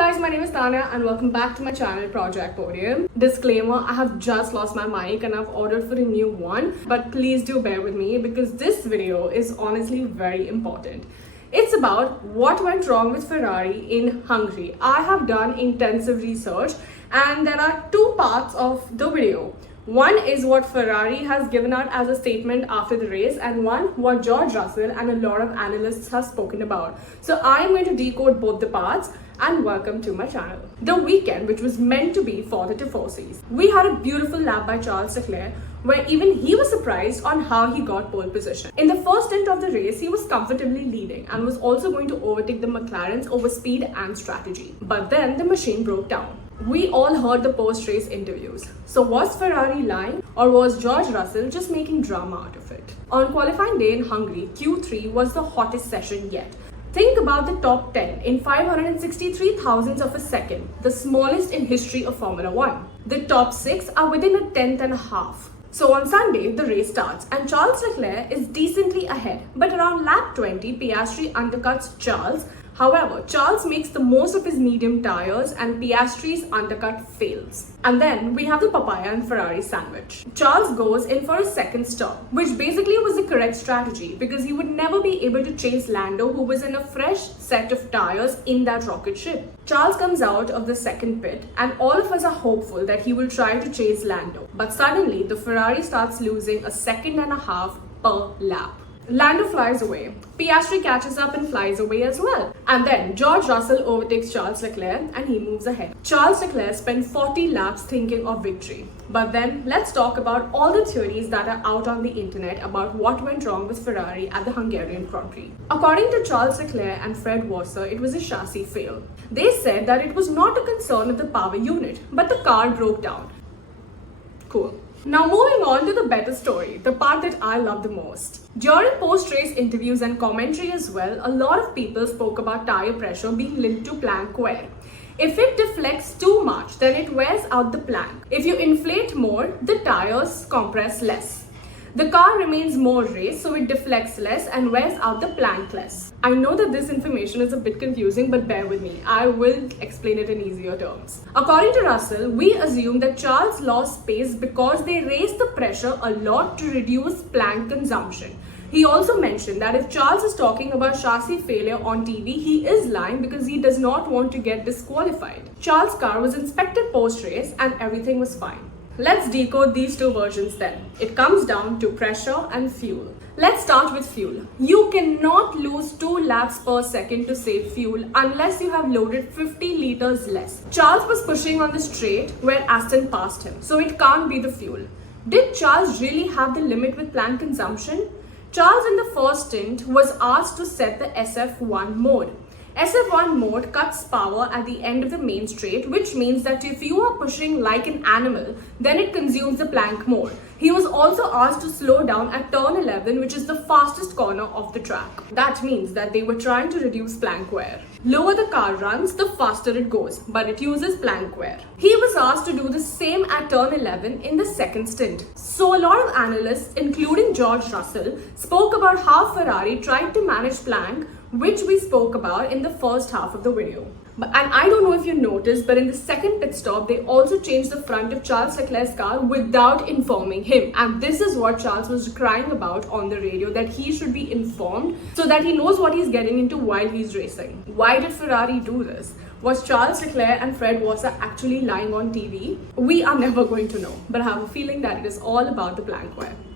guys, my name is Tanya and welcome back to my channel Project Podium. Disclaimer, I have just lost my mic and I've ordered for a new one, but please do bear with me because this video is honestly very important. It's about what went wrong with Ferrari in Hungary. I have done intensive research and there are two parts of the video. One is what Ferrari has given out as a statement after the race, and one what George Russell and a lot of analysts have spoken about. So I am going to decode both the parts, and welcome to my channel. The weekend, which was meant to be for the Tifosis, we had a beautiful lap by Charles Leclerc where even he was surprised on how he got pole position. In the first stint of the race, he was comfortably leading and was also going to overtake the McLarens over speed and strategy. But then the machine broke down. We all heard the post-race interviews. So was Ferrari lying or was George Russell just making drama out of it? On qualifying day in Hungary, Q3 was the hottest session yet. Think about the top 10 in 563 thousandths of a second, the smallest in history of Formula 1. The top 6 are within a tenth and a half. So on Sunday, the race starts and Charles Leclerc is decently ahead, but around lap 20, Piastri undercuts Charles. However, Charles makes the most of his medium tires and Piastri's undercut fails. And then we have the papaya and Ferrari sandwich. Charles goes in for a second stop, which basically was the correct strategy because he would never be able to chase Lando, who was in a fresh set of tires in that rocket ship. Charles comes out of the second pit and all of us are hopeful that he will try to chase Lando. But suddenly, the Ferrari starts losing a second and a half per lap. Lando flies away. Piastri catches up and flies away as well. And then George Russell overtakes Charles Leclerc and he moves ahead. Charles Leclerc spent 40 laps thinking of victory. But then let's talk about all the theories that are out on the internet about what went wrong with Ferrari at the Hungarian Grand Prix. According to Charles Leclerc and Fred Wasser, it was a chassis fail. They said that it was not a concern of the power unit, but the car broke down. Cool. Now moving on to the better story, the part that I love the most. During post-race interviews and commentary as well, a lot of people spoke about tire pressure being linked to plank wear. If it deflects too much, then it wears out the plank. If you inflate more, the tires compress less. The car remains more race, so it deflects less and wears out the plank less. I know that this information is a bit confusing, but bear with me. I will explain it in easier terms. According to Russell, we assume that Charles lost space because they raised the pressure a lot to reduce plank consumption. He also mentioned that if Charles is talking about chassis failure on TV, he is lying because he does not want to get disqualified. Charles' car was inspected post-race and everything was fine. Let's decode these two versions then. It comes down to pressure and fuel. Let's start with fuel. You cannot lose 2 laps per second to save fuel unless you have loaded 50 liters less. Charles was pushing on the straight where Aston passed him, so it can't be the fuel. Did Charles really have the limit with plank consumption? Charles in the first stint was asked to set the SF1 mode. SF1 mode cuts power at the end of the main straight, which means that if you are pushing like an animal, then it consumes the plank more. He was also asked to slow down at turn 11, which is the fastest corner of the track. That means that they were trying to reduce plank wear. Lower the car runs, the faster it goes, but it uses plank wear. He was asked to do the same at turn 11 in the second stint. So a lot of analysts, including George Russell, spoke about how Ferrari tried to manage plank, which we spoke about in the first half of the video. And I don't know if you noticed, but in the second pit stop, they also changed the front of Charles Leclerc's car without informing him. And this is what Charles was crying about on the radio, that he should be informed so that he knows what he's getting into while he's racing. Why did Ferrari do this? Was Charles Leclerc and Fred Wasser actually lying on TV? We are never going to know, but I have a feeling that it is all about the plank wear.